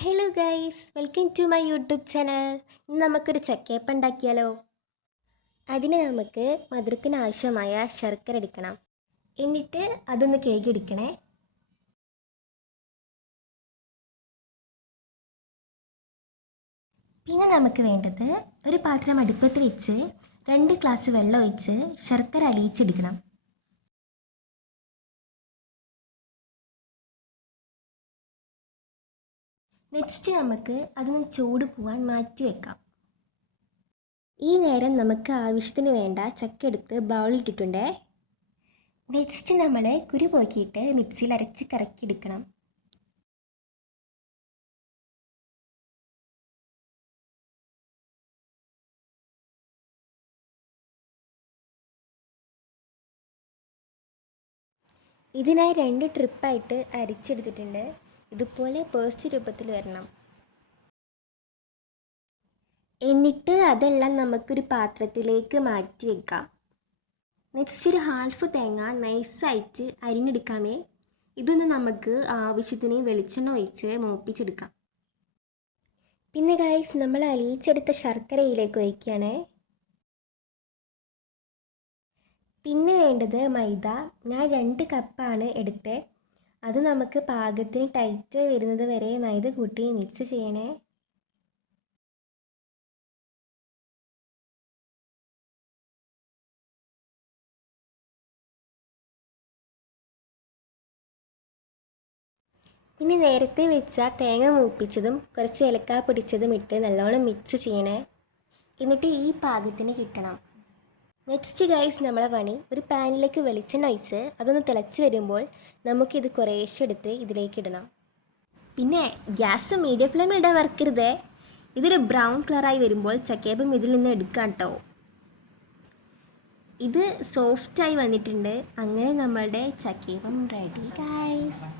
Hello guys, welcome to my YouTube channel. ഇന്ന് നമുക്കൊരു ചക്കയപ്പം ഉണ്ടാക്കിയാലോ. അതിന് നമുക്ക് മധുരത്തിന് ആവശ്യമായ ശർക്കര എടുക്കണം. എന്നിട്ട് അതൊന്ന് കേകിയെടുക്കണേ. പിന്നെ നമുക്ക് വേണ്ടത് ഒരു പാത്രം അടുപ്പത്ത് വെച്ച് 2 ഗ്ലാസ് വെള്ളം ഒഴിച്ച് ശർക്കര അലിയിച്ചെടുക്കണം. നെക്സ്റ്റ് നമുക്ക് അതൊന്ന് ചൂട് പോവാൻ മാറ്റി വെക്കാം. ഈ നേരം നമുക്ക് ആവശ്യത്തിന് വേണ്ട ചക്ക എടുത്ത് ബൗളിലിട്ടിട്ടുണ്ടേ. നെക്സ്റ്റ് നമ്മൾ കുരു പോക്കിയിട്ട് മിക്സിയിൽ അരച്ച് കറക്കിയെടുക്കണം. ഇതിനായി 2 ട്രിപ്പായിട്ട് അരിച്ചെടുത്തിട്ടുണ്ട്. ഇതുപോലെ പേസ്റ്റ് രൂപത്തിൽ വരണം. എന്നിട്ട് അതെല്ലാം നമുക്കൊരു പാത്രത്തിലേക്ക് മാറ്റി വെക്കാം. നെക്സ്റ്റ് ഒരു ഹാഫ് തേങ്ങ നൈസായിട്ട് അരിഞ്ഞെടുക്കാമേ. ഇതൊന്ന് നമുക്ക് ആവശ്യത്തിന് വെളിച്ചെണ്ണ ഒഴിച്ച് മൂപ്പിച്ചെടുക്കാം. പിന്നെ ഗൈസ്, നമ്മൾ അലിയിച്ചെടുത്ത ശർക്കരയിലേക്ക് ഒഴിക്കുകയാണേ. പിന്നെ വേണ്ടത് മൈദ. ഞാൻ 2 കപ്പാണ് എടുത്തത്. അത് നമുക്ക് പാകത്തിന് ടൈറ്റ് വരുന്നത് വരെ മൈദ കൂട്ടി മിക്സ് ചെയ്യണേ. ഇനി നേരത്തെ വെച്ച തേങ്ങ മൂപ്പിച്ചതും കുറച്ച് ഏലക്ക പൊടിച്ചതും ഇട്ട് നല്ലോണം മിക്സ് ചെയ്യണേ. എന്നിട്ട് ഈ പാകത്തിന് കിട്ടണം. നെക്സ്റ്റ് ഗൈസ്, നമ്മളെ പണി ഒരു പാനിലേക്ക് വെളിച്ചെണ്ണ ഒഴിച്ച് അതൊന്ന് തിളച്ച് വരുമ്പോൾ നമുക്കിത് കുറേശ്ശെ എടുത്ത് ഇതിലേക്ക് ഇടണം. പിന്നെ ഗ്യാസ് മീഡിയം ഫ്ലെയിമിൽ ഇടാൻ മറക്കരുതേ. ഇതൊരു ബ്രൗൺ കളറായി വരുമ്പോൾ ചക്കയപ്പം ഇതിൽ നിന്ന് എടുക്കാം കേട്ടോ. ഇത് സോഫ്റ്റായി വന്നിട്ടുണ്ട്. അങ്ങനെ നമ്മളുടെ ചക്കയപ്പം റെഡി ഗൈസ്.